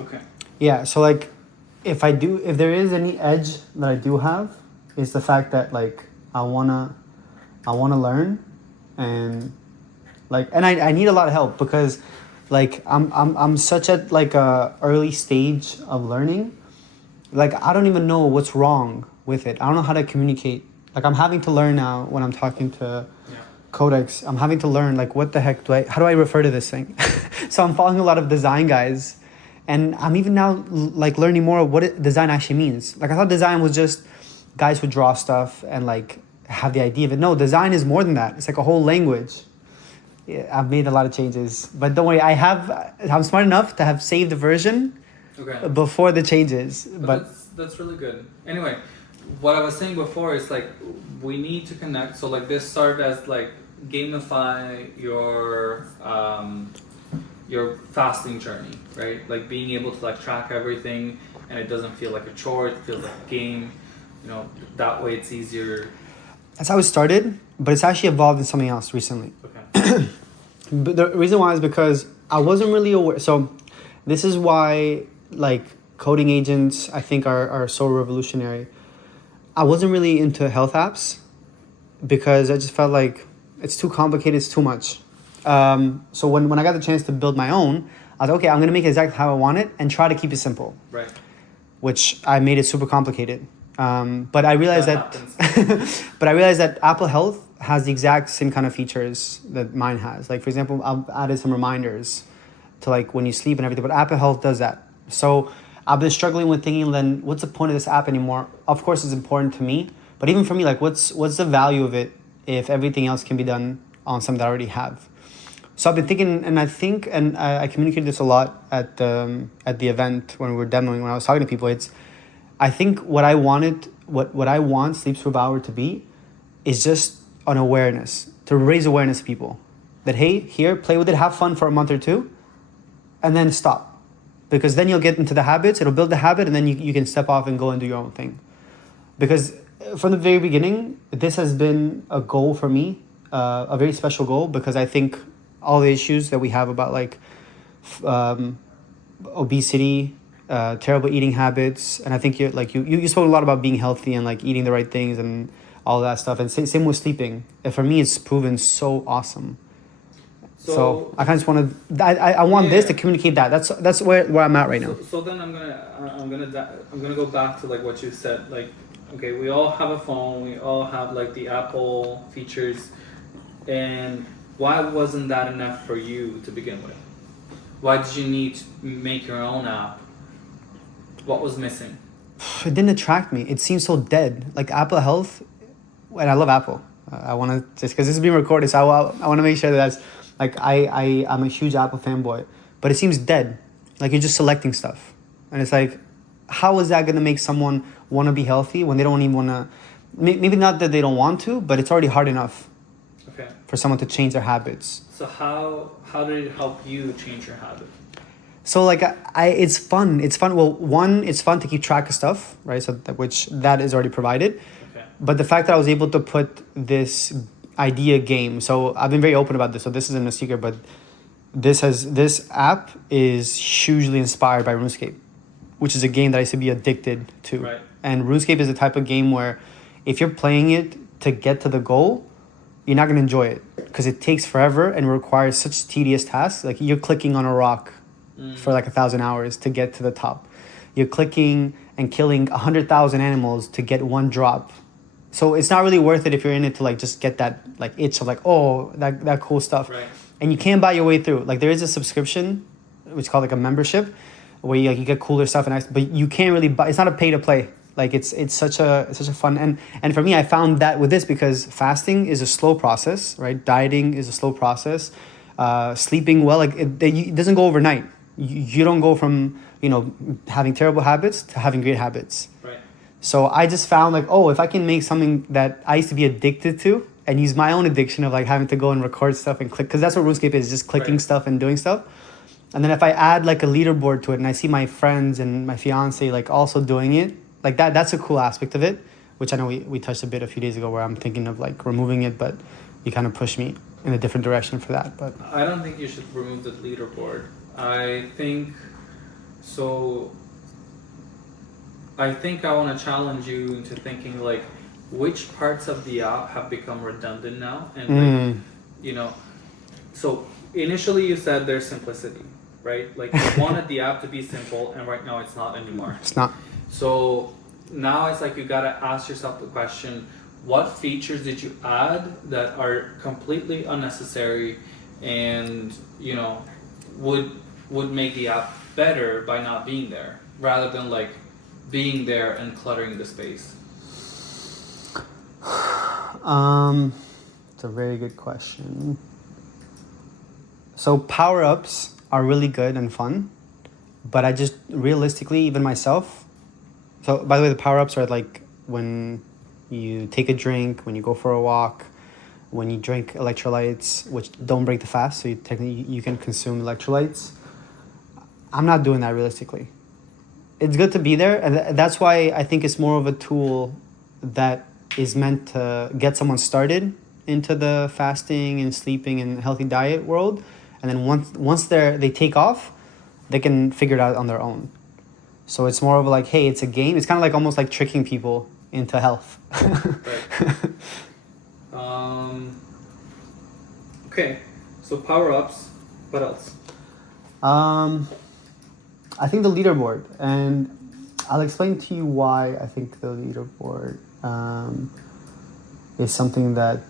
Okay. Yeah, so like if there is any edge that I do have, is the fact that like I wanna learn, and I need a lot of help because like I'm such at like a early stage of learning. Like I don't even know what's wrong with it. I don't know how to communicate. Like I'm having to learn now when I'm talking to Yeah. codecs. I'm having to learn like what the heck how do I refer to this thing? So I'm following a lot of design guys, and I'm even now like learning more of what design actually means. Like I thought design was just guys who draw stuff and like have the idea of it. No, design is more than that. It's like a whole language. Yeah, I've made a lot of changes, but don't worry. I'm smart enough to have saved the version Okay. before the changes. But But that's really good. Anyway, what I was saying before is like we need to connect. So like this started as like gamify your fasting journey, right? Like being able to like track everything, and it doesn't feel like a chore. It feels like a game. You know, that way it's easier. that's how it started. But it's actually evolved into something else recently. Okay. But the reason why is because I wasn't really aware. So this is why like coding agents I think are so revolutionary. I wasn't really into health apps because I just felt like it's too complicated, it's too much. So when I got the chance to build my own, I was like, okay, I'm gonna make it exactly how I want it and try to keep it simple, Right. which I made it super complicated. But I realized That but I realized that Apple Health has the exact same kind of features that mine has. Like for example, I've added some reminders to like when you sleep and everything, but Apple Health does that. So I've been struggling with thinking then what's the point of this app anymore? Of course it's important to me, but even for me, like what's the value of it if everything else can be done on something that I already have? So I've been thinking, and I think, and I communicated this a lot at the event when we were demoing, when I was talking to people. It's, I think what I wanted, what I want Sleep Superpower to be, is just an awareness, to raise awareness to people, that hey, here, play with it, have fun for a month or two, and then stop, because then you'll get into the habits. It'll build the habit, and then you can step off and go and do your own thing. Because from the very beginning, this has been a goal for me, a very special goal, because I think all the issues that we have about like obesity, terrible eating habits, and I think you spoke a lot about being healthy and like eating the right things and all that stuff, and same with sleeping. And for me, it's proven so awesome. So I kind of just want to. I want this to communicate that. That's where I'm at right now. So then I'm gonna go back to like what you said. Like, okay, we all have a phone. We all have like the Apple features, and why wasn't that enough for you to begin with? Why did you need to make your own app? What was missing? It didn't attract me. It seems so dead. Like Apple Health, and I love Apple. I want to just because this is being recorded, so I want to make sure that that's like I'm a huge Apple fanboy, but it seems dead. Like you're just selecting stuff, and it's like, how is that gonna make someone want to be healthy when they don't even want to? Maybe not that they don't want to, but it's already hard enough. Okay. For someone to change their habits. So how did it help you change your habit? So like it's fun. It's fun. Well, one, it's fun to keep track of stuff, right? So which that is already provided. Okay. But the fact that I was able to put this idea game. So I've been very open about this. So this isn't a secret, but this app is hugely inspired by RuneScape, which is a game that I used to be addicted to. Right. And RuneScape is the type of game where if you're playing it to get to the goal, you're not going to enjoy it because it takes forever and requires such tedious tasks. Like you're clicking on a rock for like 1,000 hours to get to the top. You're clicking and killing 100,000 animals to get one drop. So it's not really worth it if you're in it to like just get that like itch of like, oh, that cool stuff. Right. And you can't buy your way through. Like there is a subscription, which is called like a membership, where you get cooler stuff but you can't really buy. It's not a pay to play. Like it's such a fun and for me I found that with this because fasting is a slow process, right? Dieting is a slow process. Sleeping well, like it doesn't go overnight. You don't go from having terrible habits to having great habits. Right. So I just found like, oh, if I can make something that I used to be addicted to and use my own addiction of like having to go and record stuff and click, because that's what RuneScape is, just clicking stuff and doing stuff. And then if I add like a leaderboard to it and I see my friends and my fiance like also doing it, like that's a cool aspect of it, which I know we touched a bit a few days ago where I'm thinking of like removing it, but you kind of pushed me in a different direction for that. But I don't think you should remove the leaderboard. I think So I think I want to challenge you into thinking like which parts of the app have become redundant now, and like, you know, so initially you said there's simplicity, right? Like you wanted the app to be simple, and right now it's not anymore. It's not. So now it's like you gotta ask yourself the question: what features did you add that are completely unnecessary, and you know, would make the app better by not being there, rather than like being there and cluttering the space? It's a very good question. So power-ups are really good and fun, but I just realistically, even myself. So by the way, the power-ups are like when you take a drink, when you go for a walk, when you drink electrolytes, which don't break the fast, so you can consume electrolytes. I'm not doing that realistically. It's good to be there, and that's why I think it's more of a tool that is meant to get someone started into the fasting and sleeping and healthy diet world, and then once they take off, they can figure it out on their own. So it's more of like, hey, it's a game. It's kind of like almost like tricking people into health. Right. Okay, so power ups. What else? I think the leaderboard, and I'll explain to you why I think the leaderboard is something that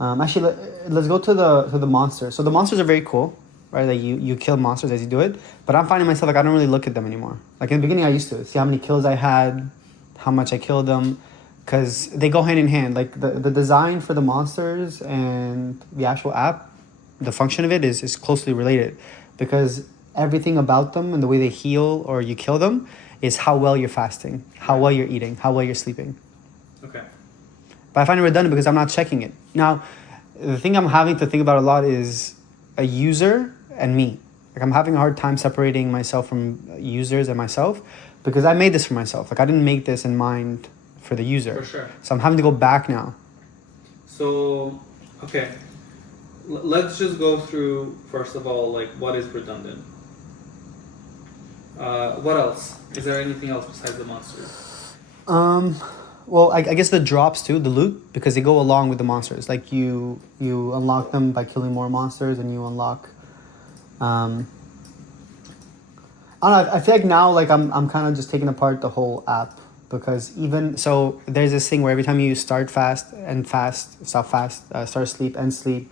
actually let's go to the monsters. So the monsters are very cool, right? Like you kill monsters as you do it, but I'm finding myself like I don't really look at them anymore. Like in the beginning I used to see how many kills I had, how much I killed them, because they go hand in hand. Like the design for the monsters and the actual app, the function of it is closely related, because everything about them and the way they heal or you kill them is how well you're fasting, how well you're eating, how well you're sleeping. Okay. But I find it redundant because I'm not checking it. Now, the thing I'm having to think about a lot is a user and me. Like I'm having a hard time separating myself from users and myself, because I made this for myself. Like I didn't make this in mind for the user. For sure. So I'm having to go back now. So, okay. Let's just go through, first of all, like what is redundant? What else? Is there anything else besides the monsters? Well, I guess the drops too, the loot, because they go along with the monsters. Like you unlock them by killing more monsters, and you unlock. I don't know. I feel like now, like I'm kind of just taking apart the whole app, because even so, there's this thing where every time you start fast, stop fast, start sleep, end sleep,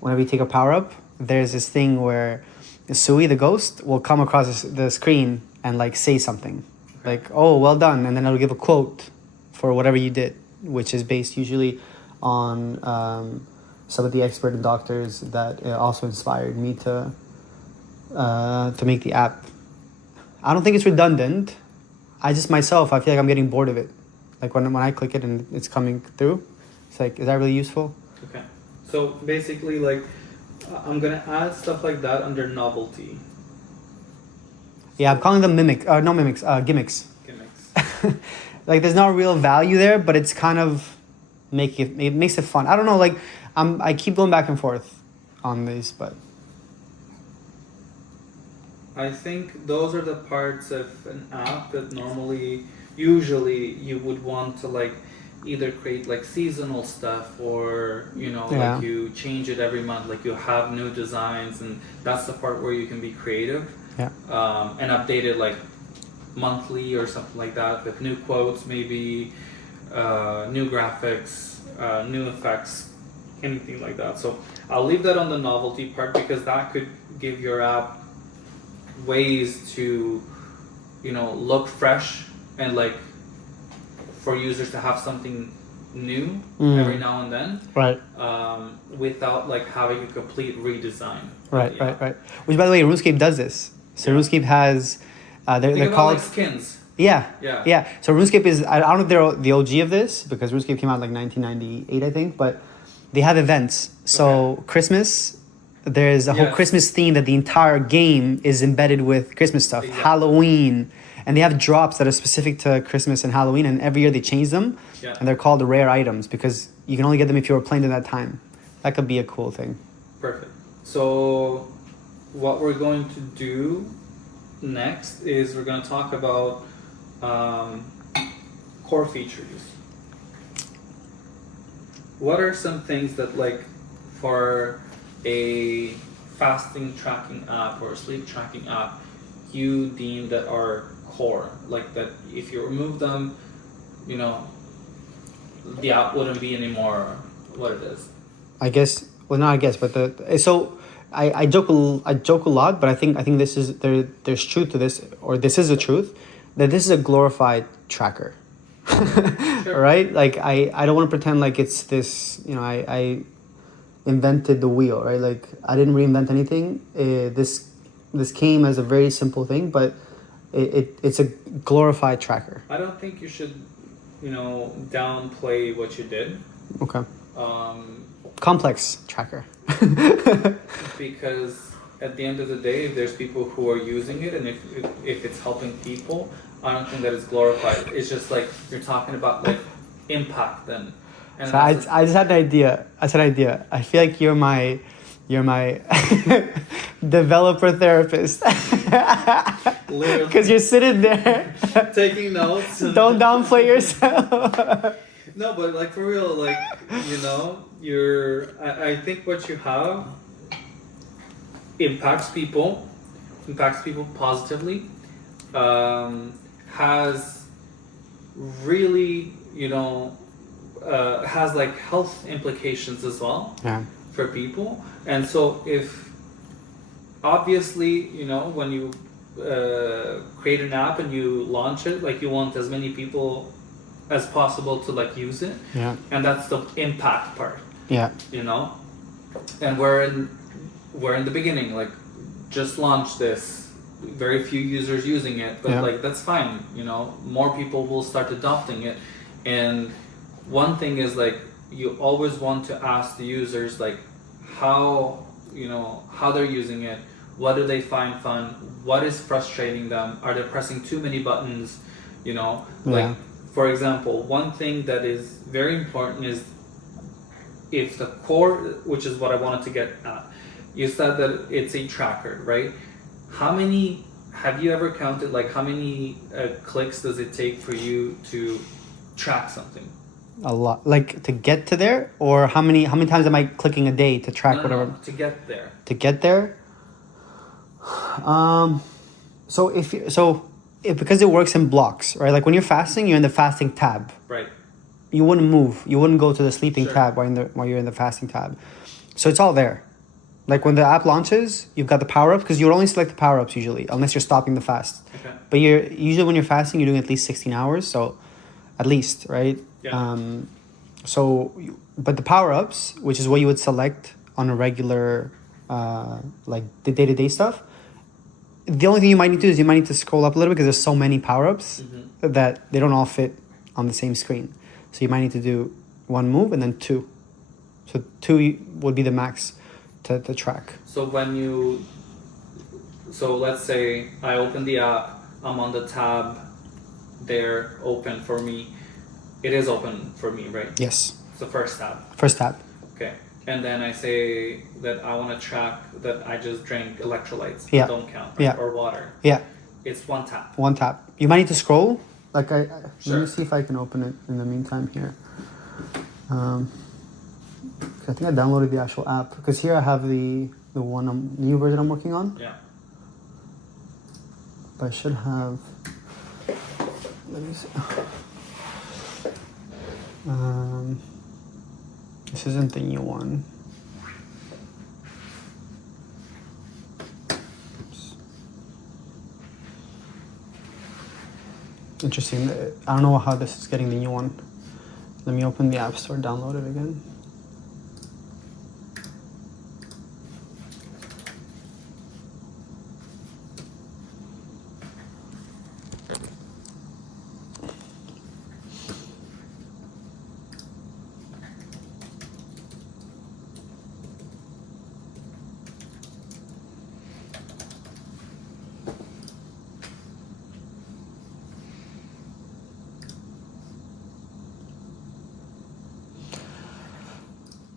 whenever you take a power up, there's this thing where Sui, the ghost, will come across the screen and like say something, like, "Oh, well done," and then it'll give a quote for whatever you did, which is based usually on some of the expert and doctors that also inspired me to make the app. I don't think it's redundant. I just myself, I feel like I'm getting bored of it. Like when I click it and it's coming through, it's like, is that really useful? Okay. So basically, like, I'm gonna add stuff like that under novelty. Yeah, I'm calling them gimmicks. Gimmicks. Like there's no real value there, but it's kind of it makes it fun. I don't know, like I keep going back and forth on these, but I think those are the parts of an app that usually you would want to like either create like seasonal stuff, or like you change it every month, like you have new designs, and that's the part where you can be creative. Yeah. And update it like monthly or something like that, with new quotes, maybe new graphics, new effects, anything like that. So I'll leave that on the novelty part, because that could give your app ways to look fresh, and like for users to have something new every now and then, right, without like having a complete redesign. Right. Which, by the way, RuneScape does this. So RuneScape has they're called like skins. Yeah. So RuneScape is, I don't know if they're the OG of this, because RuneScape came out like 1998, I think, but they have events. So Christmas, there's a whole Christmas theme that the entire game is embedded with Christmas stuff. Exactly. Halloween, and they have drops that are specific to Christmas and Halloween, and every year they change them, and they're called rare items, because you can only get them if you were playing at that time. That could be a cool thing. Perfect. So what we're going to do next is we're going to talk about core features. What are some things that, like, for a fasting tracking app or a sleep tracking app, you deem that are core? Like, that if you remove them, you know, the app wouldn't be anymore what it is. I guess. Well, not I guess, but I joke a lot, but I think this is there's truth to this, or this is the truth, that this is a glorified tracker. Sure. Right? Like I don't want to pretend like it's this, I invented the wheel, right? Like I didn't reinvent anything. This came as a very simple thing, but it's a glorified tracker. I don't think you should, downplay what you did. Okay. Complex tracker. Because at the end of the day, if there's people who are using it, and if it's helping people, I don't think that it's glorified. It's just like you're talking about, like, impact then. And So I just had an idea. I feel like you're my developer therapist. Literally. Because you're sitting there taking notes. Don't downplay yourself. No, but, like, for real, like, I think what you have impacts people positively, has really, has, like, health implications as well. Yeah. For people. And so if obviously, when you create an app and you launch it, like, you want as many people as possible to, like, use it. Yeah. And that's the impact part. Yeah. And we're in the beginning, like, just launched this, very few users using it, but like, that's fine. More people will start adopting it. And one thing is, like, you always want to ask the users, like, how they're using it, what do they find fun, what is frustrating them, are they pressing too many buttons, like, for example, one thing that is very important is, if the core, which is what I wanted to get at, you said that it's a tracker, right? Have you ever counted, like, how many clicks does it take for you to track something? A lot. Like, to get to there, or how many times am I clicking a day to track whatever? No, to get there. To get there. Because it works in blocks, right? Like, when you're fasting, you're in the fasting tab. Right. You wouldn't move. You wouldn't go to the sleeping Sure. tab while you're in the fasting tab. So it's all there. Like, when the app launches, you've got the power-ups, because you would only select the power-ups usually, unless you're stopping the fast. Okay. But usually when you're fasting, you're doing at least 16 hours, so at least, right? Yeah. But the power-ups, which is what you would select on a regular, like, the day-to-day stuff, the only thing you might need to do is you might need to scroll up a little bit, because there's so many power-ups that they don't all fit on the same screen. So you might need to do one move and then two. So two would be the max to track. So let's say I open the app, I'm on the tab, they're open for me. It is open for me, right? Yes. It's the first tab. First tab. Okay. And then I say that I want to track that I just drank electrolytes. Yeah. Don't count. Right? Yeah. Or water. Yeah. It's one tap. One tap. You might need to scroll. Like, Sure. Let me see if I can open it in the meantime here. I think I downloaded the actual app, because here I have the new version I'm working on. Yeah. But I should have. Let me see. This isn't the new one. Oops. Interesting. I don't know how this is getting the new one. Let me open the App Store, download it again.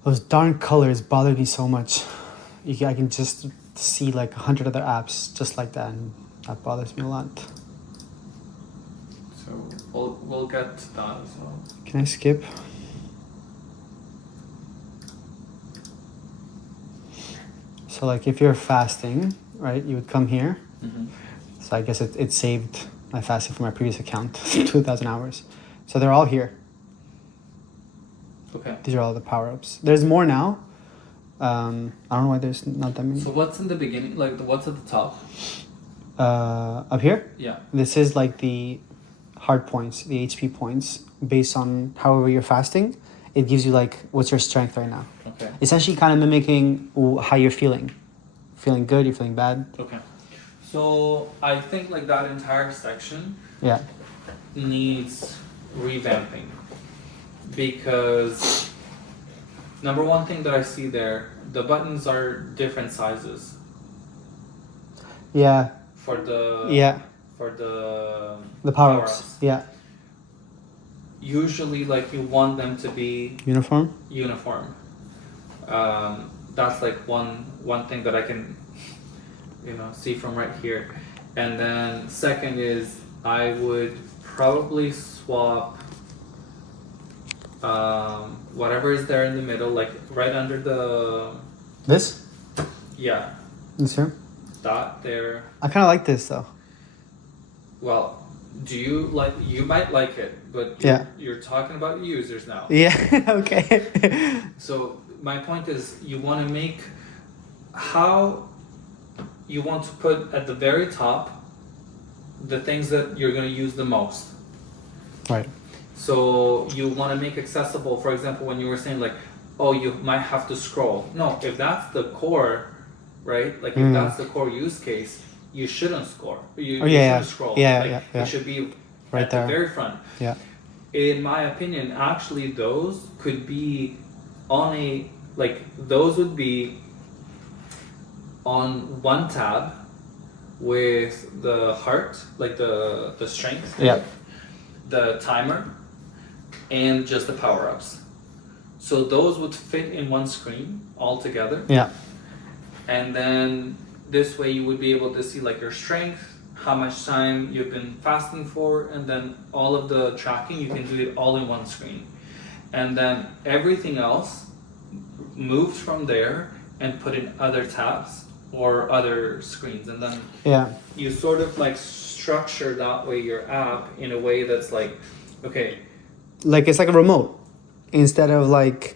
Those darn colors bothered me so much. I can just see like 100 other apps just like that, and that bothers me a lot. So we'll get to that as well. Can I skip? So like if you're fasting, right, you would come here. Mm-hmm. So I guess it saved my fasting from my previous account, 2,000 hours. So they're all here. Okay. These are all the power-ups. There's more now. I don't know why there's not that many. So what's in the beginning? Like what's at the top? Up here? Yeah. This is like the hard points, the HP points, based on however you're fasting. It gives you like, what's your strength right now? Okay. Essentially kind of mimicking how you're feeling. Feeling good, you're feeling bad. Okay. So I think like that entire section Yeah. needs revamping, because number one thing that I see there, the buttons are different sizes Yeah. for the The power-ups. Yeah. Usually like you want them to be Uniform? uniform. That's like one thing that I can see from right here. And then second is I would probably swap whatever is there in the middle, like right under the This? yeah, This here? that there. I kind of like this though. Well, you might like it, but Yeah. you're talking about users now. Yeah, okay. So my point is you want to make how you want to put at the very top the things that you're going to use the most. Right. So you want to make accessible, for example, when you were saying like, oh, you might have to scroll. No, if that's the core, right? Like if that's the core use case, you shouldn't score. You shouldn't scroll. Yeah. It should be Right at there. the very front. Yeah. In my opinion, actually those could be those would be on one tab with the heart, like the strength, Yeah. the timer, and just the power-ups. So those would fit in one screen all together. Yeah. And then this way you would be able to see like your strength, how much time you've been fasting for, and then all of the tracking, you can do it all in one screen. And then everything else moved from there and put in other tabs or other screens. And then you sort of like structure that way your app in a way that's like, okay. Like it's like a remote instead of like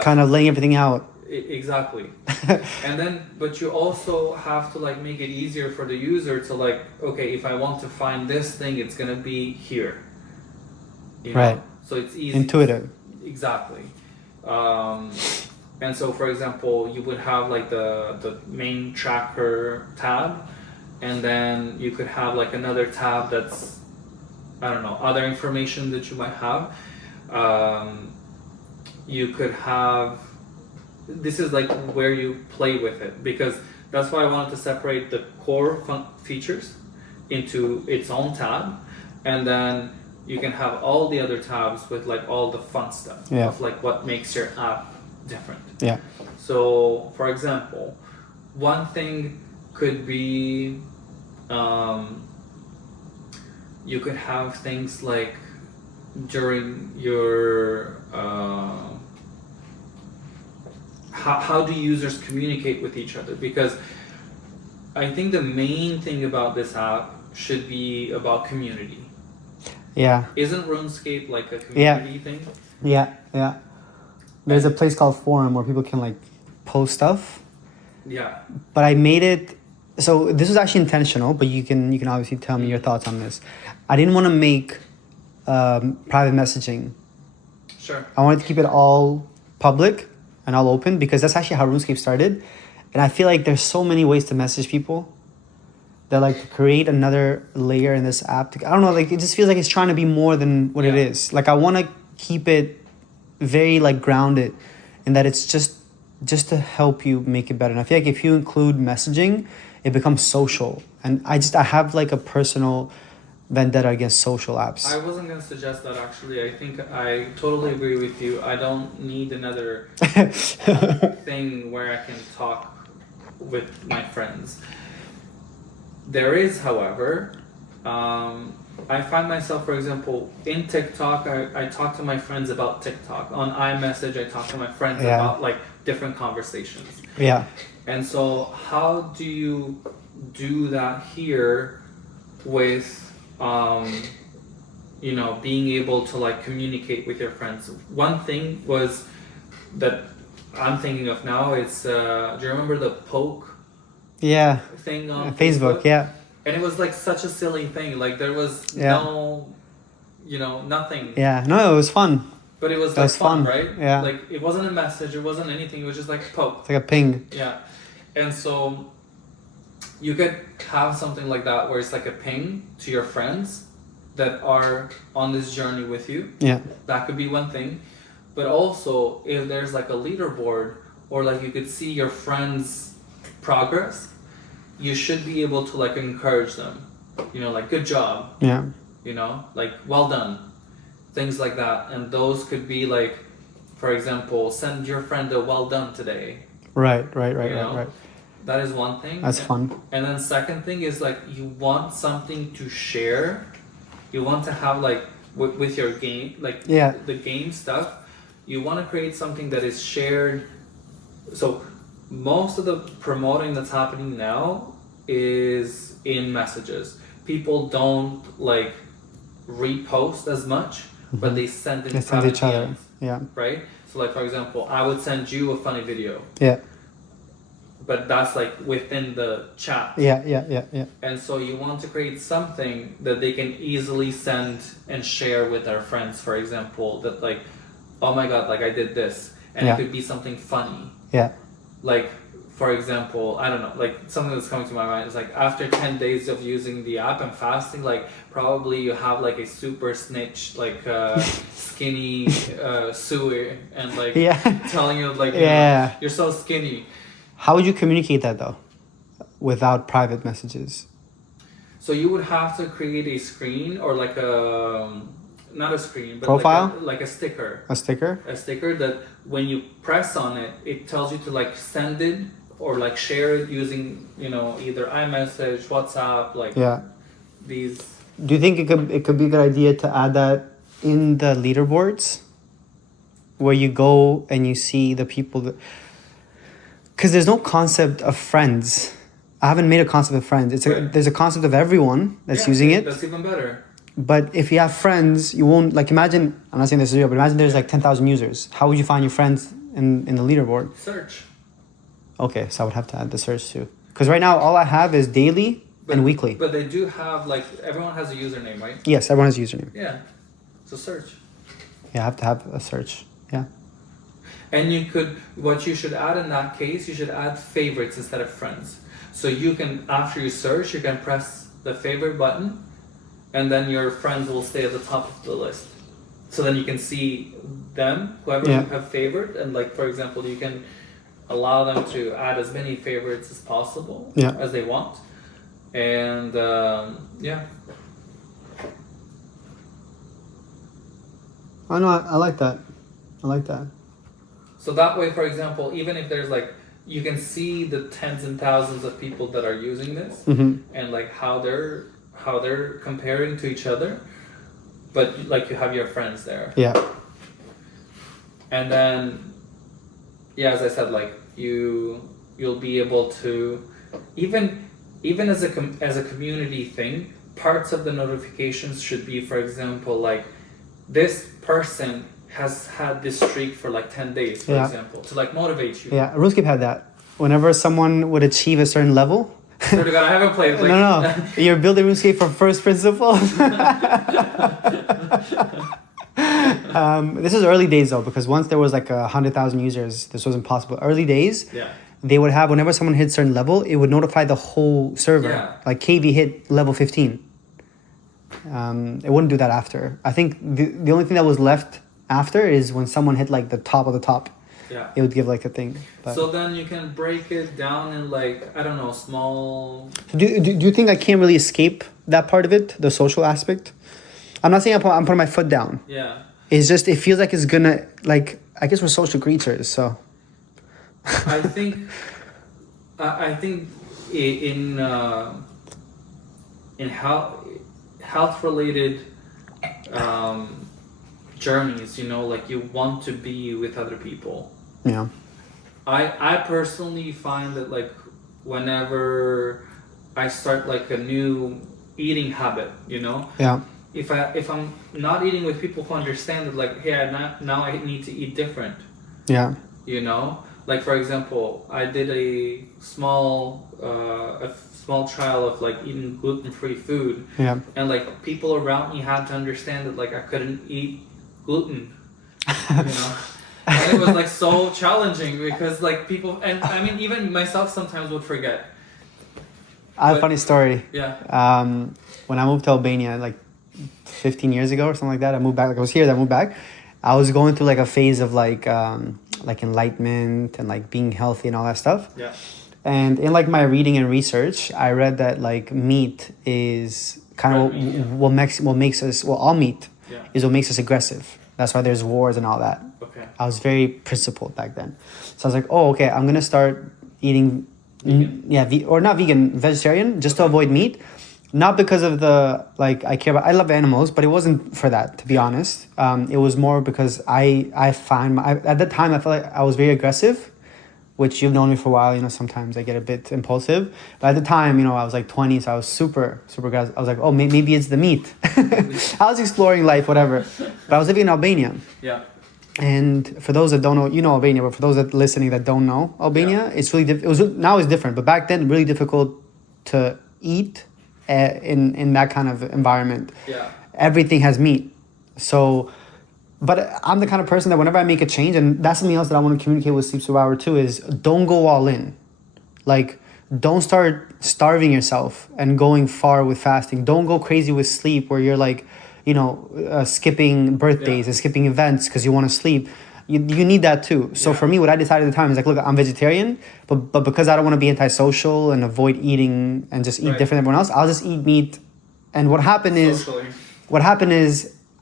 kind of laying everything out. Exactly. And then, but you also have to like make it easier for the user to like, okay, if I want to find this thing, it's gonna be here. Right. So it's easy. Intuitive. Exactly. And so, for example, you would have like the main tracker tab, and then you could have like another tab that's, I don't know, other information that you might have. You could have. This is like where you play with it, because that's why I wanted to separate the core features into its own tab, and then you can have all the other tabs with like all the fun stuff of like what makes your app different. Yeah. So, for example, one thing could be you could have things like during your how do users communicate with each other? Because I think the main thing about this app should be about community. Yeah. Isn't RuneScape like a community thing? Yeah. There's a place called Forum where people can like post stuff. Yeah. But I made it so this was actually intentional, but you can obviously tell me your thoughts on this. I didn't want to make private messaging. Sure. I wanted to keep it all public and all open, because that's actually how RuneScape started. And I feel like there's so many ways to message people that like to create another layer in this app. I don't know, like it just feels like it's trying to be more than what it is. Like I want to keep it very like grounded in that it's just to help you make it better. And I feel like if you include messaging, it becomes social. And I have like a personal vendetta against social apps. I wasn't going to suggest that actually. I think I totally agree with you. I don't need another thing where I can talk with my friends. There is, however, I find myself, for example, in TikTok, I talk to my friends about TikTok. On iMessage, I talk to my friends about like different conversations. Yeah. And so how do you do that here with, you know, being able to like communicate with your friends? One thing was that I'm thinking of now is, do you remember the poke Yeah. thing on Facebook? Yeah. And it was like such a silly thing. Like there was no, you know, nothing. Yeah. No, it was fun. But it was It like was fun, fun. right? Yeah. Like it wasn't a message. It wasn't anything. It was just like poke. It's like a ping. Yeah. And so you could have something like that where it's like a ping to your friends that are on this journey with you. Yeah. That could be one thing. But also if there's like a leaderboard or like you could see your friends' progress, you should be able to like encourage them, you know, like good job, Yeah. you know, like well done, things like that. And those could be like, for example, send your friend a well done today. Right. You know? That is one thing. That's fun. And then second thing is like you want something to share. You want to have like with your game, like the game stuff, you want to create something that is shared. So most of the promoting that's happening now is in messages. People don't like repost as much, but they send it to each other. Yeah. Right? So like for example, I would send you a funny video. Yeah. But that's like within the chat. Yeah. And so you want to create something that they can easily send and share with their friends, for example, that like, oh my god, like I did this. And it could be something funny. Yeah. Like, for example, I don't know, like something that's coming to my mind is like after 10 days of using the app and fasting, like probably you have like a super snitch, like skinny Suivour and like telling you like, you know, you're so skinny. How would you communicate that though, without private messages? So you would have to create a screen or like a, not a screen, but profile? like a sticker. A sticker? A sticker that when you press on it, it tells you to like send it or like share it using, you know, either iMessage, WhatsApp, like these. Do you think it could be a good idea to add that in the leaderboards? Where you go and you see the people that... Because there's no concept of friends. I haven't made a concept of friends. There's a concept of everyone that's using it. That's even better. But if you have friends, you won't... Like imagine... I'm not saying this is real, but imagine there's like 10,000 users. How would you find your friends in the leaderboard? Search. Okay, so I would have to add the search too. Because right now, all I have is daily and weekly. But they do have, like, everyone has a username, right? Yes, everyone has a username. Yeah. So search. Yeah, I have to have a search. Yeah. And you could, what you should add in that case, you should add favorites instead of friends. So you can, after you search, you can press the favorite button and then your friends will stay at the top of the list. So then you can see them, whoever you have favored, and like, for example, you can allow them to add as many favorites as possible as they want. And I know, I like that. I like that. So that way, for example, even if there's like, you can see the tens and thousands of people that are using this and like how they're comparing to each other, but like you have your friends there. Yeah. And then, as I said, like you'll be able to, even as a community thing, parts of the notifications should be, for example, like this person has had this streak for like 10 days, for example, to like motivate you. Yeah, RuneScape had that. Whenever someone would achieve a certain level. Swear to God, I haven't played. Like, no. You're building RuneScape for first principles. This is early days though, because once there was like 100,000 users, this wasn't possible. Early days, they would have, whenever someone hit a certain level, it would notify the whole server. Yeah. Like Kejvi hit level 15. It wouldn't do that after. I think the only thing that was left after is when someone hit like the top of the top. Yeah. It would give like a thing. But. So then you can break it down in like, I don't know, small... Do you think I can't really escape that part of it, the social aspect? I'm not saying I'm putting my foot down. Yeah. It's just, it feels like it's gonna, like, I guess we're social creatures, so... I think I think in health related um, journeys, you know, like you want to be with other people. Yeah. I personally find that like whenever I start like a new eating habit, you know, Yeah. if I'm not eating with people who understand that like, hey, now I need to eat different, Yeah. you know, like for example, I did a small trial of like eating gluten-free food, Yeah. and like people around me had to understand that like I couldn't eat gluten, you know. And it was like so challenging because like people, and I mean even myself sometimes would forget. I have a But- funny story. Yeah. When I moved to Albania, like 15 years ago or something like that, I moved back. Like I was here, then I moved back. I was going through like a phase of like enlightenment and like being healthy and all that stuff. Yeah. And in like my reading and research, I read that like meat is kind of Red meat, yeah. what makes us all meat Yeah. is what makes us aggressive. That's why there's wars and all that. Okay. I was very principled back then, so I was like, oh, okay, I'm gonna start eating, Vegan? or not vegan, vegetarian, just to avoid meat. Not because of the like I care about. I love animals, but it wasn't for that. To be honest, it was more because I find at that time I felt like I was very aggressive, which you've known me for a while. You know, sometimes I get a bit impulsive. But at the time, you know, I was like 20, so I was super aggressive. I was like, oh, maybe it's the meat. I was exploring life, whatever. But I was living in Albania. Yeah. And for those that don't know, you know Albania, but for those that listening that don't know Albania, it's really now it's different, but back then really difficult to eat in that kind of environment. Yeah. Everything has meat. So, but I'm the kind of person that whenever I make a change, and that's something else that I want to communicate with Sleep Survivor too, is don't go all in. Like, don't start starving yourself and going far with fasting. Don't go crazy with sleep where you're like, you know, skipping birthdays and skipping events because you want to sleep. You need that too. So for me, what I decided at the time is like, look, I'm vegetarian, but because I don't want to be antisocial and avoid eating and just eat different than everyone else, I'll just eat meat. And what happened is,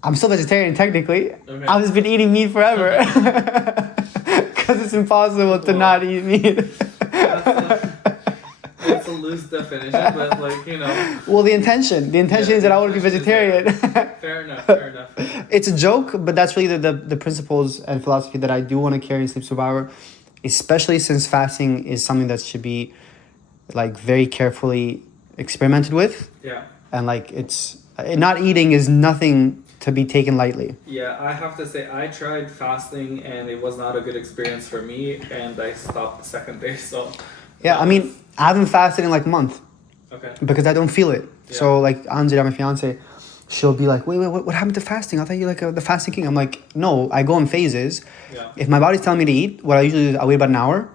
I'm still vegetarian technically. Okay. I've just been eating meat forever because it's impossible to not eat meat. It's a loose definition, but like, you know. Well, the intention is that I want to be vegetarian. Fair enough. It's a joke, but that's really the principles and philosophy that I do want to carry in Sleep Survivor, especially since fasting is something that should be like very carefully experimented with. Yeah. And like not eating is nothing to be taken lightly. Yeah, I have to say I tried fasting and it was not a good experience for me, and I stopped the second day. So. Yeah, I mean, I haven't fasted in like a month. Okay. Because I don't feel it. Yeah. So like Andrea, my fiance, she'll be like, wait, what happened to fasting? I thought you were like the fasting king. I'm like, no, I go in phases. Yeah. If my body's telling me to eat, what I usually do is I wait about an hour.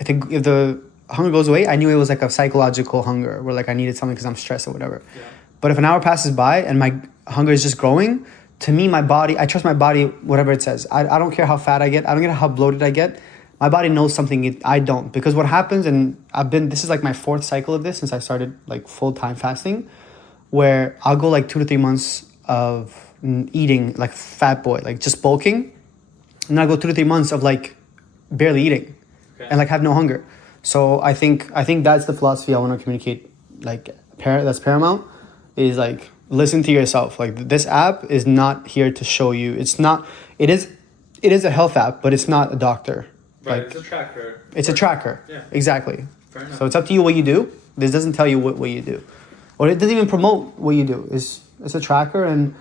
I think if the hunger goes away, I knew it was like a psychological hunger where like I needed something because I'm stressed or whatever. Yeah. But if an hour passes by and my hunger is just growing, to me, my body, I trust my body, whatever it says. I don't care how fat I get. I don't care how bloated I get. My body knows something I don't. Because what happens, and this is like my 4th cycle of this since I started like full-time fasting, where I'll go like 2 to 3 months of eating like fat boy, like just bulking. And then I go 2 to 3 months of like barely eating and like have no hunger. So I think that's the philosophy I want to communicate. Like that's paramount is like, listen to yourself. Like this app is not here to show you. It is a health app, but it's not a doctor. Right, Like, it's a tracker. It's a tracker. Yeah. Exactly. Fair enough. So it's up to you what you do. This doesn't tell you what you do. Or it doesn't even promote what you do. It's a tracker, and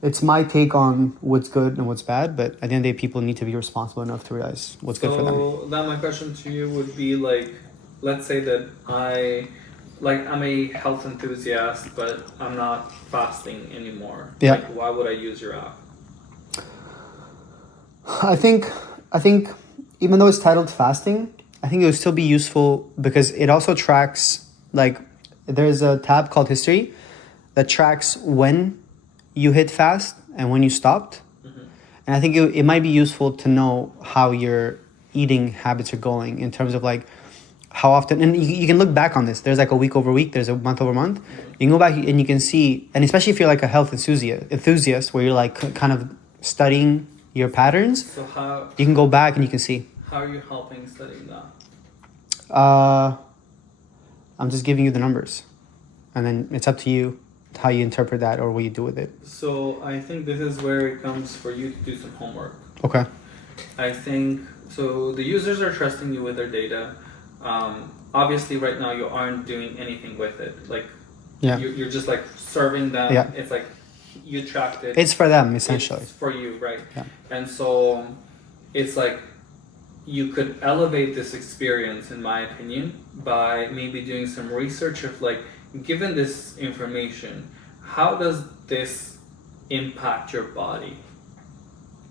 it's my take on what's good and what's bad. But at the end of the day, people need to be responsible enough to realize what's good for them. So then my question to you would be like, let's say that I'm a health enthusiast, but I'm not fasting anymore. Yeah. Like, why would I use your app? I think even though it's titled fasting, I think it would still be useful because it also tracks, like, there's a tab called history that tracks when you hit fast and when you stopped. Mm-hmm. And I think it might be useful to know how your eating habits are going in terms of like how often, and you can look back on this. There's like a week over week, there's a month over month. Mm-hmm. You can go back and you can see, and especially if you're like a health enthusiast where you're like kind of studying your patterns, So how you can go back and you can see. How are you helping studying that? I'm just giving you the numbers, and then it's up to you how you interpret that or what you do with it. So I think this is where it comes for you to do some homework. Okay. I think so. The users are trusting you with their data. Obviously, right now you aren't doing anything with it. Like, Yeah. you're just like serving them. Yeah. It's like you tracked it. It's for them essentially. It's for you, right? Yeah. And so it's like you could elevate this experience, in my opinion, by maybe doing some research of like, given this information, how does this impact your body?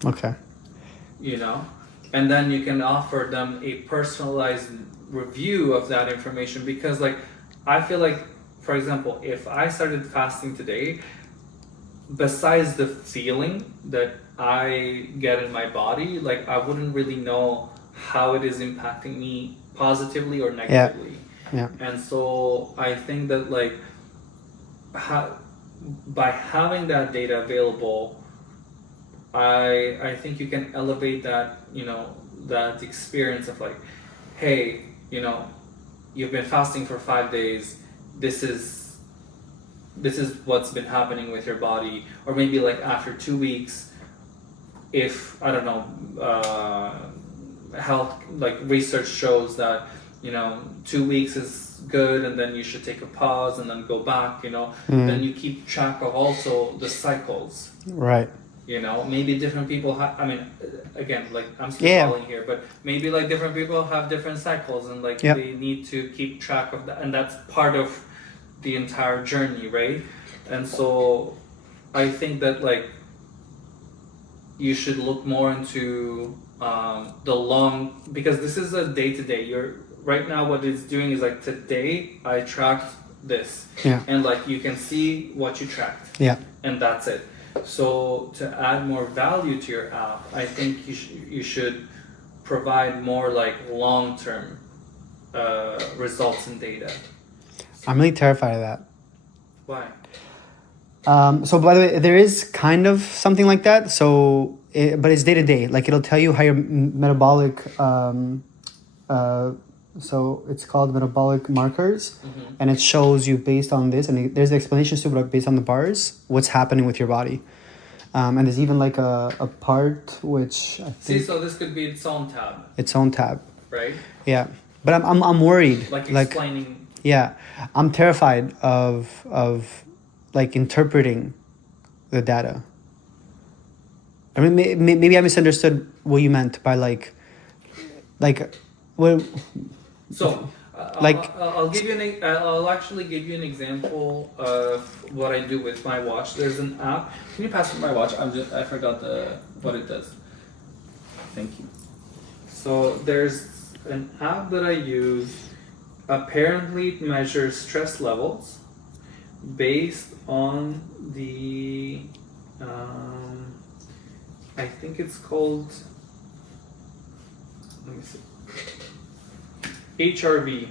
Okay. You know, and then you can offer them a personalized review of that information, because like I feel like, for example, if I started fasting today, besides the feeling that I get in my body, like I wouldn't really know how it is impacting me positively or negatively. Yeah. And so I think that like by having that data available, I think you can elevate that, you know, that experience of like, hey, you know, you've been fasting for 5 days. This is what's been happening with your body. Or maybe like after 2 weeks, if I don't know, health like research shows that, you know, 2 weeks is good, and then you should take a pause and then go back. You know, then you keep track of also the cycles. Right. You know, maybe different people have, I mean, again, like I'm spitballing here, but maybe like different people have different cycles, and like they need to keep track of that, and that's part of the entire journey, right? And so I think that like you should look more into the long, because this is a day-to-day. You're right now, what it's doing is like, today I tracked this, and like you can see what you tracked, and that's it. So to add more value to your app, I think you should provide more like long-term results and data. I'm really terrified of that. Why? So by the way, there is kind of something like that. So, but it's day to day. Like it'll tell you how your metabolic. So it's called metabolic markers, and it shows you based on this. And there's explanations to it based on the bars, what's happening with your body. And there's even like a part which I think. See, so this could be its own tab. Its own tab. Right. Yeah, but I'm worried. Like explaining. Yeah, I'm terrified of like interpreting the data. I mean, maybe I misunderstood what you meant by like what. So, like, I'll give you I'll actually give you an example of what I do with my watch. There's an app. Can you pass me my watch? I forgot what it does. Thank you. So there's an app that I use. Apparently, it measures stress levels based on the. I think it's called. Let me see. HRV.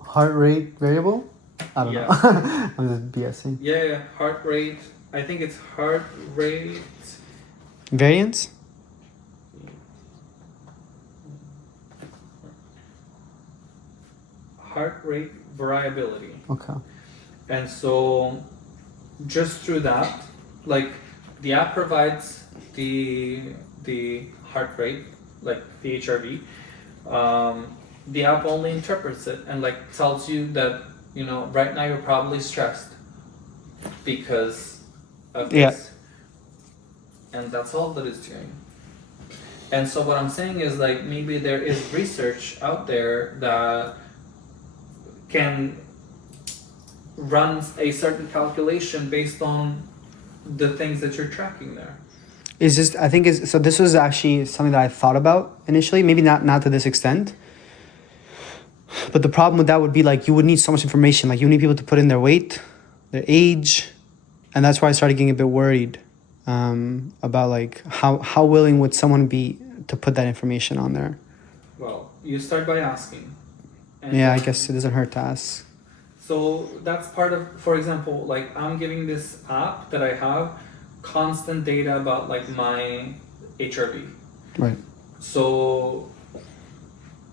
Heart rate variable? I don't know. I'm just BSing. Yeah, heart rate. I think it's heart rate. Variance? Heart rate variability. Okay. And so, just through that, like the app provides the heart rate, like the HRV. The app only interprets it and like tells you that, you know, right now you're probably stressed because of this. And that's all that it's doing. And so what I'm saying is like, maybe there is research out there that can run a certain calculation based on the things that you're tracking there. Is just so this was actually something that I thought about initially, maybe not to this extent. But the problem with that would be like you would need so much information. Like you need people to put in their weight, their age, and that's why I started getting a bit worried about like how willing would someone be to put that information on there. Well, you start by asking. And I guess it doesn't hurt to ask. So that's part of, for example, like I'm giving this app that I have constant data about like my HRV. Right. So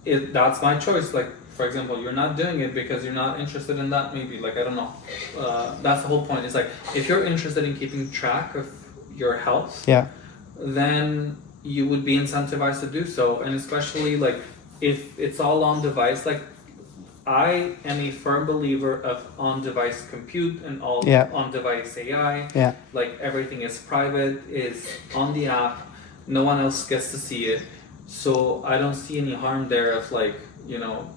that's my choice. Like for example, you're not doing it because you're not interested in that, maybe, like, I don't know. That's the whole point. It's like, if you're interested in keeping track of your health, Yeah. then you would be incentivized to do so. And especially, like, if it's all on device, like, I am a firm believer of on-device compute and all Yeah. on-device AI. Yeah. Like, everything is private, is on the app, no one else gets to see it. So I don't see any harm there of, like, you know,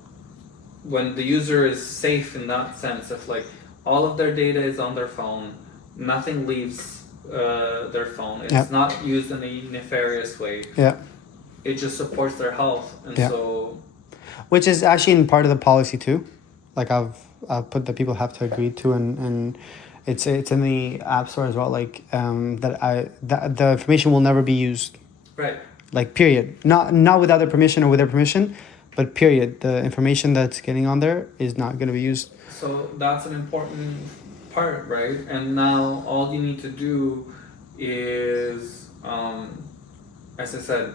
when the user is safe in that sense of, like, all of their data is on their phone, nothing leaves their phone. It's Yeah. not used in a nefarious way. Yeah. It just supports their health, and Yeah. so Which is actually in part of the policy too. Like I've put that people have to agree to, and it's in the app store as well. Like that the information will never be used. right. Like period. Not without their permission or with their permission, but period. The information that's getting on there is not going to be used. So that's an important part, right? And now all you need to do is, as I said,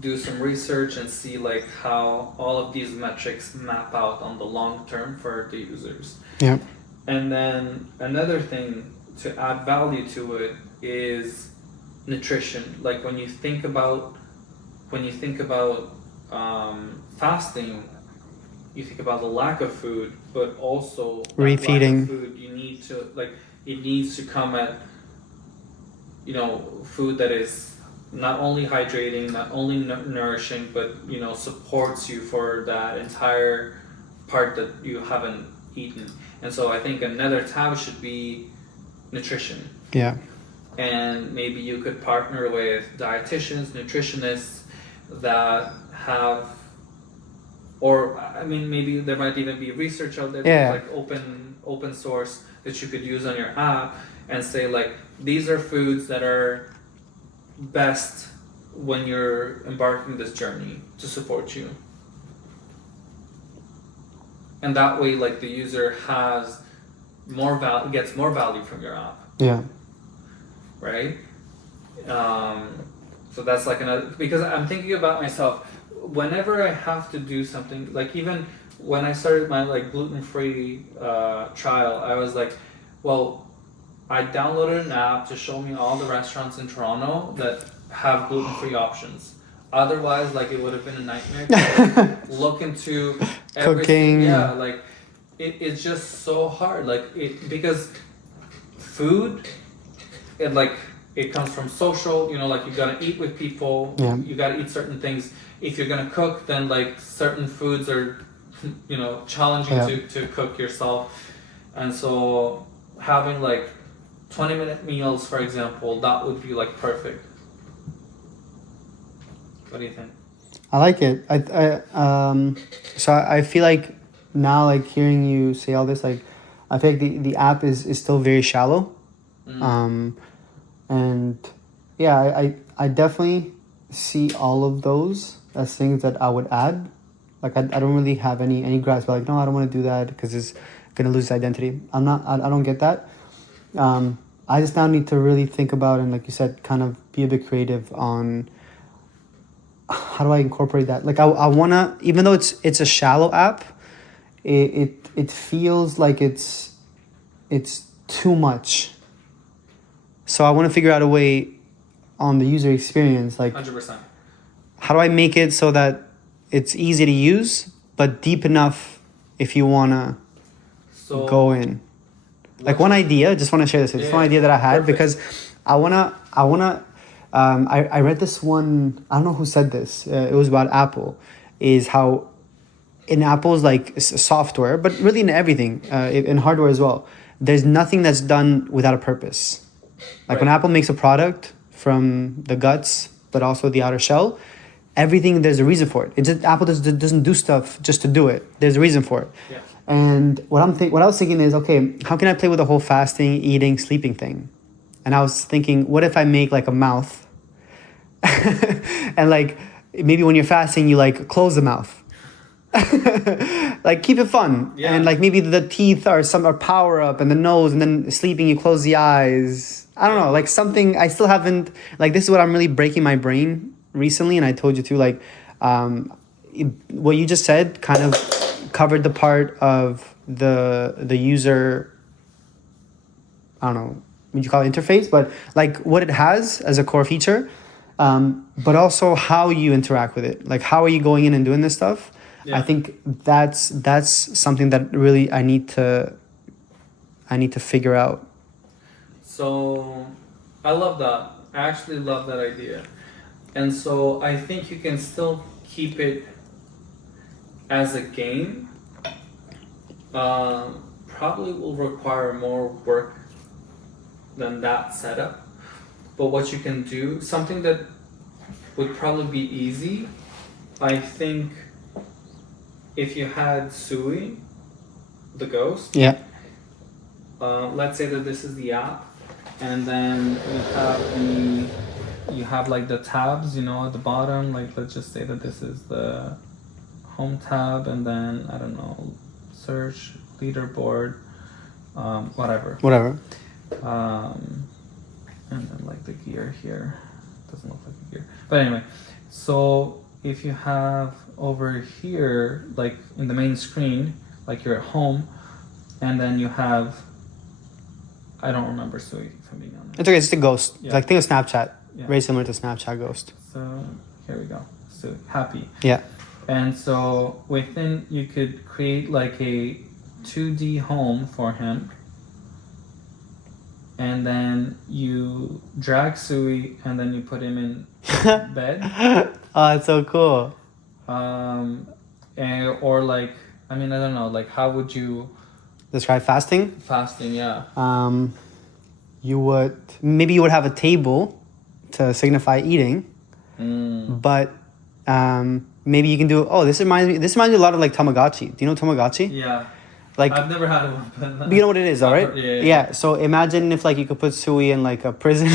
do some research and see, like, how all of these metrics map out on the long term for the users. Yeah. And then another thing to add value to it is nutrition. Like, when you think about fasting, you think about the lack of food, but also that Refeeding. lack of food. You need to, like, it needs to come at, you know, food that is not only hydrating, not only nourishing, but, you know, supports you for that entire part that you haven't eaten. And so I think another tab should be nutrition. Yeah. And maybe you could partner with dietitians, nutritionists that have, or I mean, maybe there might even be research out there, Yeah. like open source, that you could use on your app and say, like, these are foods that are best when you're embarking this journey to support you. And that way, like, the user has gets more value from your app. Yeah. Right? So that's like another, because I'm thinking about myself, whenever I have to do something, like, even when I started my, like, gluten-free trial, I was like, well, I downloaded an app to show me all the restaurants in Toronto that have gluten-free options. Otherwise, like, it would have been a nightmare to, like, look into everything. Cooking. Yeah, like, it's just so hard. Like, because food, it comes from social, you know, like, you gotta eat with people, Yeah. you gotta eat certain things. If you're gonna cook, then, like, certain foods are, you know, challenging Yeah. to cook yourself. And so having, like, 20-minute meals, for example, that would be, like, perfect. What do you think? I like it. So I feel like now, like, hearing you say all this, like, I feel like the app is still very shallow. And yeah, I definitely see all of those as things that I would add. Like, I don't really have any grasp. Like, no, I don't want to do that because it's gonna lose identity. I don't get that. I just now need to really think about, and like you said, kind of be a bit creative on how do I incorporate that. Like, I wanna, even though it's a shallow app, it feels like it's too much. So I want to figure out a way on the user experience, like 100%. how do I make it so that it's easy to use but deep enough if you wanna go in. Like, one idea, just want to share this. It's one idea that I had, because I wanna. I read this one. I don't know who said this. It was about Apple. Is how in Apple's, like, software, but really in everything, in hardware as well, there's nothing that's done without a purpose. Like, when Apple makes a product from the guts, but also the outer shell, everything, there's a reason for it. Apple doesn't do stuff just to do it. There's a reason for it. Yeah. And what I was thinking is, okay, how can I play with the whole fasting, eating, sleeping thing? And I was thinking, what if I make, like, a mouth? And, like, maybe when you're fasting, you, like, close the mouth. Like, keep it fun. Yeah. And, like, maybe the teeth are power up, and the nose, and then sleeping, you close the eyes. I don't know, like, something I still haven't, like, this is what I'm really breaking my brain recently. And I told you too, like, what you just said kind of covered the part of the user, I don't know what you call it, interface, but like what it has as a core feature, but also how you interact with it. Like how are you going in and doing this stuff? Yeah. I think that's something that really I need to figure out. So I love that. I actually love that idea. And so I think you can still keep it as a game. Probably will require more work than that setup. But what you can do, something that would probably be easy, I think if you had Sui, the ghost, Yeah. let's say that this is the app, and then you have like the tabs, you know, at the bottom. Like let's just say that this is the home tab, and then I don't know, search, leaderboard, whatever. And then like the gear here doesn't look like a gear, but anyway. So if you have over here, like in the main screen, like you're at home, and then you have, I don't remember Sui, if I'm being honest. It's okay. It's just a ghost. Yeah. Like think of Snapchat. Yeah. Very similar to Snapchat ghost. So here we go. So happy. Yeah. And so within, you could create like a 2D home for him. And then you drag Sui, and then you put him in bed. Oh, it's so cool. Or like, I mean, I don't know, like how would you... Describe fasting. Fasting, yeah. You would have a table to signify eating, but maybe you can do. Oh, this reminds me a lot of like Tamagotchi. Do you know Tamagotchi? Yeah. Like I've never had one, but you know what it is, all right? Yeah. So imagine if like you could put Sui in like a prison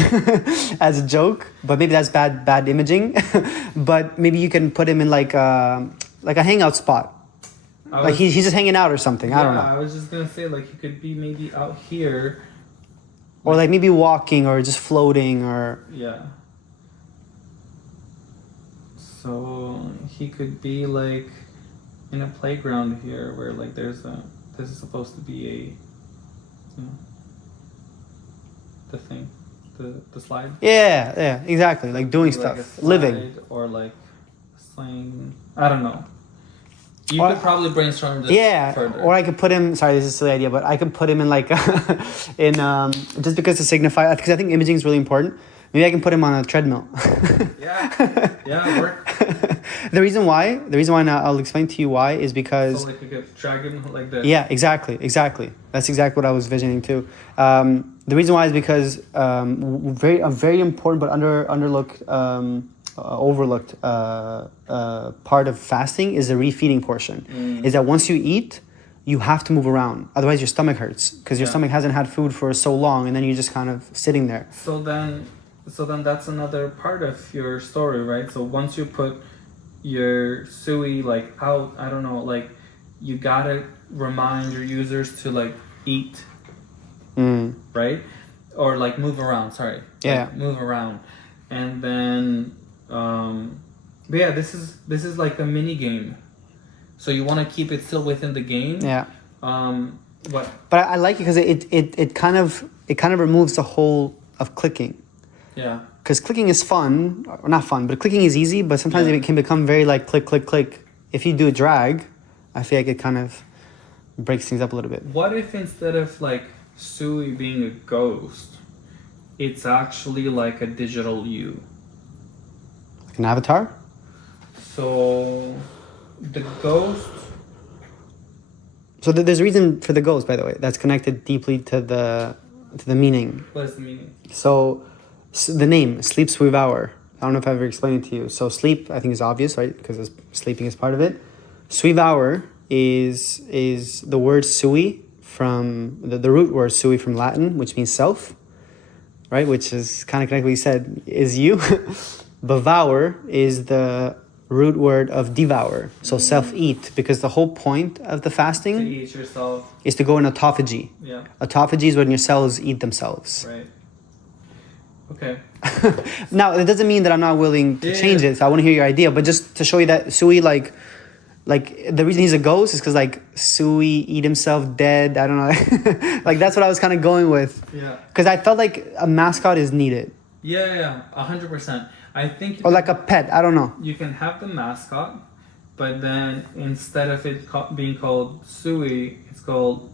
as a joke, but maybe that's bad imaging. But maybe you can put him in like a hangout spot. Like he's just hanging out or something. Yeah, I don't know. I was just gonna say like he could be maybe out here. Or like maybe walking or just floating or... Yeah. So he could be like in a playground here where like this is supposed to be a, you know, the thing, the slide. Yeah, exactly. Like doing Like stuff, a slide living. or like slaying. I don't know. You could probably brainstorm this further. Or I could put him. Sorry, this is a silly idea, but I could put him in like in just because to signify, because I think imaging is really important. Maybe I can put him on a treadmill. Yeah, work. The reason why now I'll explain to you why is because. So like you could drag him like this. Yeah, exactly. That's exactly what I was visioning too. The reason why is because a very important but overlooked part of fasting is the refeeding portion. Is that once you eat, you have to move around. Otherwise, your stomach hurts because your stomach hasn't had food for so long, and then you're just kind of sitting there. So then that's another part of your story, right? So once you put your Sui like out, I don't know, like you gotta remind your users to like eat, right? Or like move around. Sorry. Yeah. Like, move around, and then. But yeah, this is like a mini game, so you want to keep it still within the game. Yeah. What? But I like it because it kind of removes the whole of clicking. Yeah. Because clicking is fun, or not fun, but clicking is easy. But sometimes it can become very like click, click, click. If you do a drag, I feel like it kind of breaks things up a little bit. What if instead of like Sui being a ghost, it's actually like a digital you? An avatar? So the ghost. So there's a reason for the ghost, by the way. That's connected deeply to the meaning. What is the meaning? So the name, Sleep Suivour. I don't know if I've ever explained it to you. So sleep, I think, is obvious, right? Because sleeping is part of it. Suivour is the word sui from the root word sui from Latin, which means self, right? Which is kind of connected what you said, is you. Bavour is the root word of devour, so self-eat, because the whole point of the fasting To eat yourself. is to go in autophagy. Yeah. Autophagy is when your cells eat themselves. Right. Okay. Now, it doesn't mean that I'm not willing to change it. So I want to hear your idea, but just to show you that Sui, like, Like the reason he's a ghost is because like Sui eat himself dead. I don't know. Like that's what I was kind of going with. Yeah. Because I felt like a mascot is needed. Yeah, 100%. I think Or like a pet. I don't know. you can have the mascot, but then instead of it being called Sui, it's called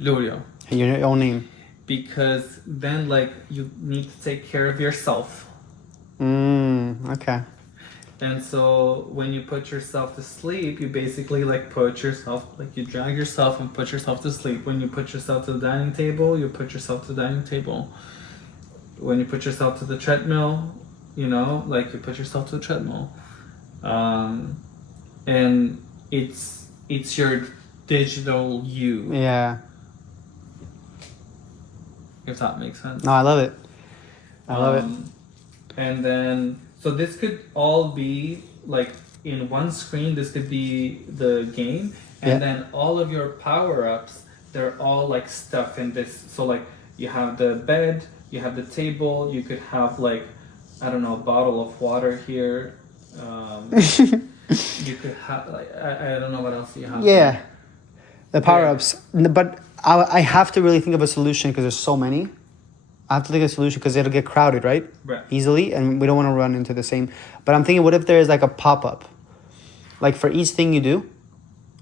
Lurio. Your own name. Because then like you need to take care of yourself. Okay. And so when you put yourself to sleep, you basically like put yourself, like you drag yourself and put yourself to sleep. When you put yourself to the dining table, you put yourself to the dining table. When you put yourself to the treadmill, you know, like you put yourself to the treadmill. And it's your digital you, Yeah. if that makes sense. No, I love it. I love it. And then, so this could all be like in one screen, this could be the game. And Yeah. then all of your power-ups, they're all like stuff in this. So like you have the bed, you have the table, you could have like, I don't know, a bottle of water here. You could have, like, I don't know what else you have. Yeah. The power-ups. But I have to really think of a solution because there's so many. I have to think of a solution because it'll get crowded, right? Right. Easily, and we don't want to run into the same. But I'm thinking, what if there is like a pop-up? Like for each thing you do,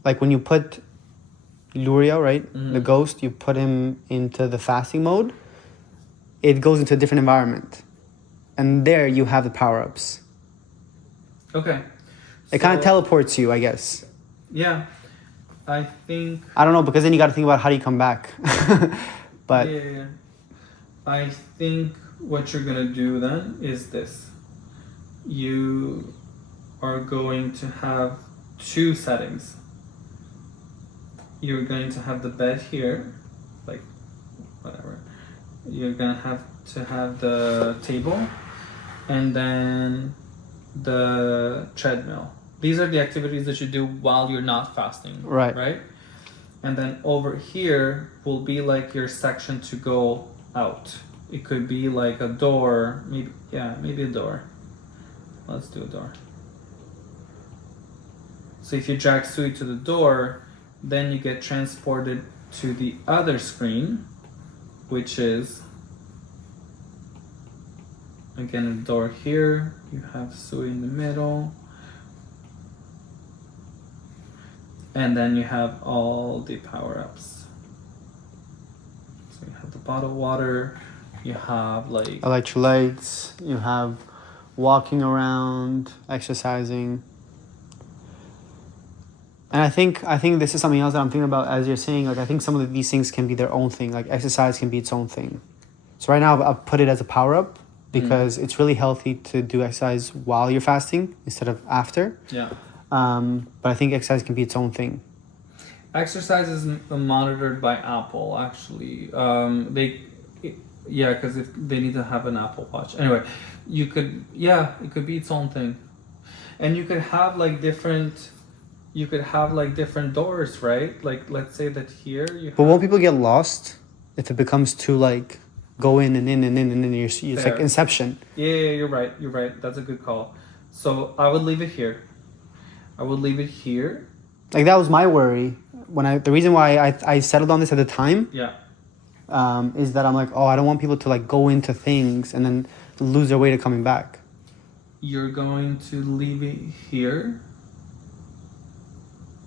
like when you put Lurio, right? The ghost, you put him into the fasting mode, it goes into a different environment. And there you have the power-ups. Okay. It kind of teleports you, I guess. Yeah. I think... I don't know, because then you got to think about how do you come back. But Yeah. I think what you're going to do then is this. You are going to have two settings. You're going to have the bed here, like whatever. You're going to have the table and then the treadmill. These are the activities that you do while you're not fasting. Right? And then over here will be like your section to go out. It could be like a door, maybe a door. Let's do a door. So if you drag Sui to the door, then you get transported to the other screen, which is again a door here. You have Sui in the middle. And then you have all the power-ups. So you have the bottled water, you have like... electrolytes, you have walking around, exercising. And I think this is something else that I'm thinking about as you're saying, like I think some of these things can be their own thing, like exercise can be its own thing. So right now I've put it as a power-up because it's really healthy to do exercise while you're fasting instead of after. Yeah. But I think exercise can be its own thing. Exercise is monitored by Apple, actually. Because if they need to have an Apple Watch. Anyway, it could be its own thing. And you could have like different doors, right? Like let's say that here you have... But won't people get lost if it becomes too like go in and in and in and in? It's like Inception. Yeah, you're right. That's a good call. So I would leave it here. Like that was my worry the reason why I settled on this at the time. Yeah. Is that I'm like, oh, I don't want people to like go into things and then lose their way to coming back. You're going to leave it here.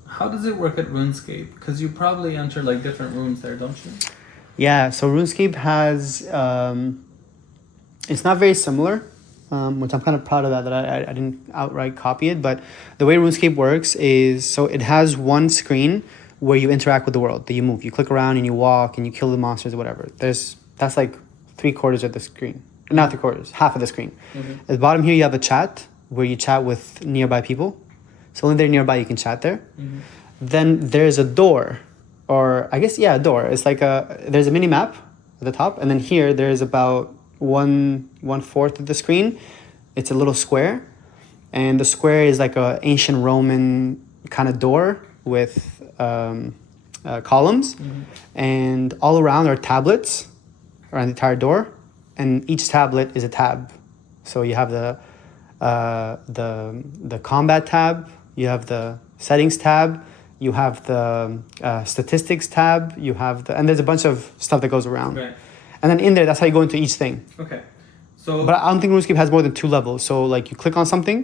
How does it work at RuneScape? Because you probably enter like different rooms there, don't you? Yeah, so RuneScape has it's not very similar. Which I'm kind of proud of that I didn't outright copy it. But the way RuneScape works is, so it has one screen where you interact with the world, that you move. You click around and you walk and you kill the monsters or whatever. That's like 3/4 of the screen. Not 3/4, half of the screen. Mm-hmm. At the bottom here, you have a chat where you chat with nearby people. So when they're nearby, you can chat there. Mm-hmm. Then there's a door, or I guess, a door. It's like there's a mini map at the top. And then here, there's about 1/4 of the screen. It's a little square, and the square is like a ancient Roman kind of door with columns, and all around are tablets around the entire door, and each tablet is a tab. So you have the combat tab, You have the settings tab. You have the statistics tab. You have and there's a bunch of stuff that goes around. Right. And then in there, that's how you go into each thing. Okay. So. But I don't think RuneScape has more than 2 levels. So like you click on something,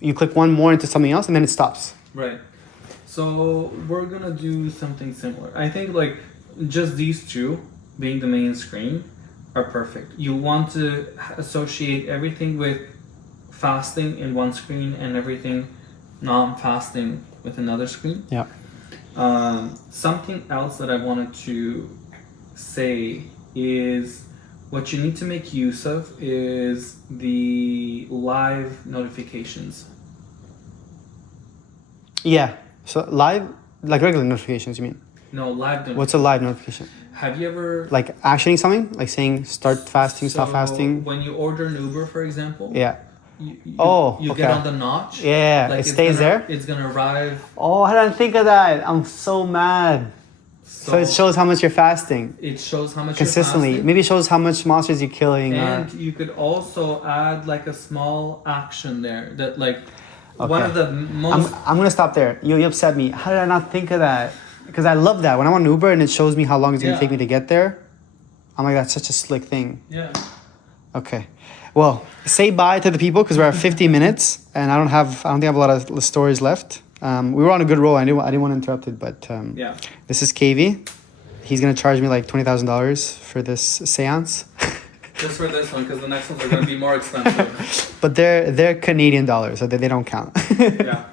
you click one more into something else, and then it stops. Right. So we're gonna do something similar. I think like just these two being the main screen are perfect. You want to associate everything with fasting in one screen and everything non-fasting with another screen. Yeah. Something else that I wanted to say is what you need to make use of is the live notifications. Yeah. So live, like regular notifications, you mean? No, live notifications. What's a live notification? Have you ever... Like actioning something? Like saying start fasting, stop fasting? When you order an Uber, for example... Yeah. You okay. get on the notch. Yeah, like it stays there? It's gonna arrive. Oh, I didn't think of that. I'm so mad. So it shows how much you're fasting. It shows how much consistently. You're fasting. Maybe it shows how much monsters you're killing. And you could also add like a small action there that like one of the most... I'm gonna stop there. You upset me. How did I not think of that? Because I love that. When I'm on Uber and it shows me how long it's gonna take me to get there, I'm like, that's such a slick thing. Yeah. Okay. Well, say bye to the people because we're at 50 minutes and I don't think I have a lot of stories left. We were on a good roll. I didn't want to interrupt it, but yeah. This is Kejvi. He's gonna charge me like $20,000 for this seance. Just for this one, because the next ones are gonna be more expensive. But they're Canadian dollars, so they don't count. Yeah.